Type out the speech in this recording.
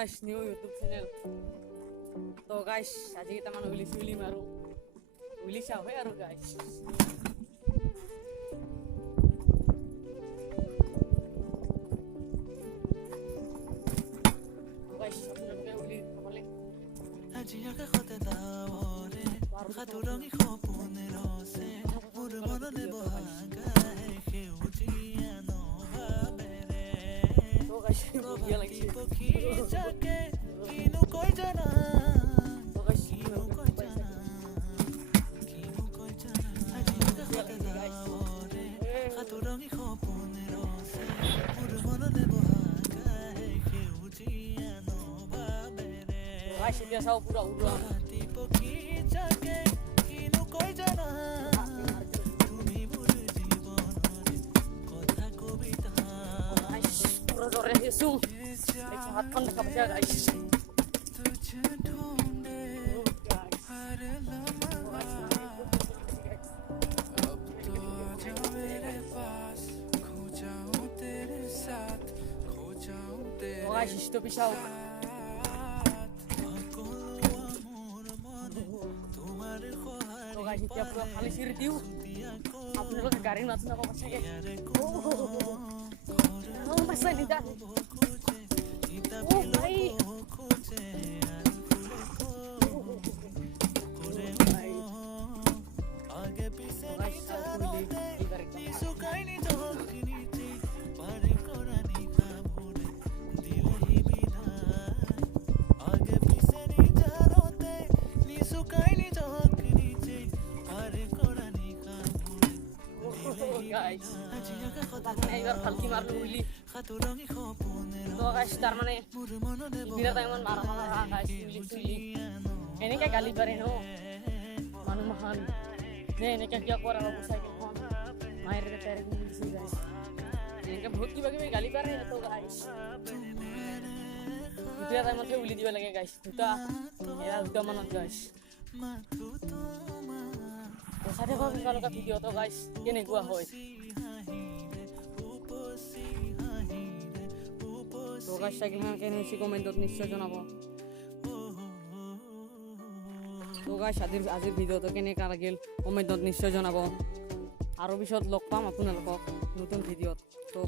guys new YouTube channel তো guys আজি কেইটা মান উলিম আৰু উলি চাও হে আৰু গাইস আজিয়া কাষতে দাৱৰে সাতুৰঙি সপোনেৰছে মোৰ মনলে বহাগাই সেউজীয়া নভাবেৰে পক্ষী যাকে কিনো কয় জানা আজিয়া কাষতে দাৱৰে সাতুৰঙি সপোনেৰছে মোৰ মনলে বহাগাই সেউজীয়া নভাবেৰে এতিয়া চাও পুৰা উৰুৱা পক্ষী যাকে কিনো কয় জানা তুমি মোৰ জীৱনৰে কথা কবিতা পুৰা জৰে হেসু 107 খন দেখা পাইছা গাইস तुझे ढूंढे हर लम्हा अब तो आजा मेरे पास खो जाऊं तेरे साथ खो जाऊं तेरे গাইস ইsto পিছাও তো গাইস এতিয়া পুৰা খালি চিৰি দিও আপোনালোকে গাড়ী নাচ নাপাব চাগে ও মাছাই নিতা ও ভাই आगे पीछे नहीं जानते सुकाई नहीं झोंकी नीचे पारे कोरानी का मोड़े दिल ही बिना आगे पीछे नहीं जानते नी सुकाई नहीं झोंकी नीचे पारे कोरानी का मोड़े গাইস এইবার ফালকি মারলো উলি খাতুরঙি খপনের তো গাইস তার মানে মোর মনলে বিরাট এমন মারা গাইস উলি এনেকে গালি পারে নো মানু মহান নে এনেকে কিয়া করা বাবু সাইকেল খন মায়ের তেরে দিছি গাইস এনেকে বহুত কিবা কিবি গালি পারে তো গাইস বিরাট এমনকে উলি দিবা লাগে গাইস দুটা এরা দুটা মানত গাইস তো সাথে কালকা ভিডিও তো গাইস কেনেকুৱা হয় তো গাইস সাইকেল কেনেছি কমেন্টত নিশ্চয় জনাব তো গাইস আজিৰ ভিডিওটো কেনেকুৱা লাগিল কমেন্টত নিশ্চয় জনাব আৰু পিছত লগ পাম আপোনালোকক নতুন ভিডিঅ'ত তো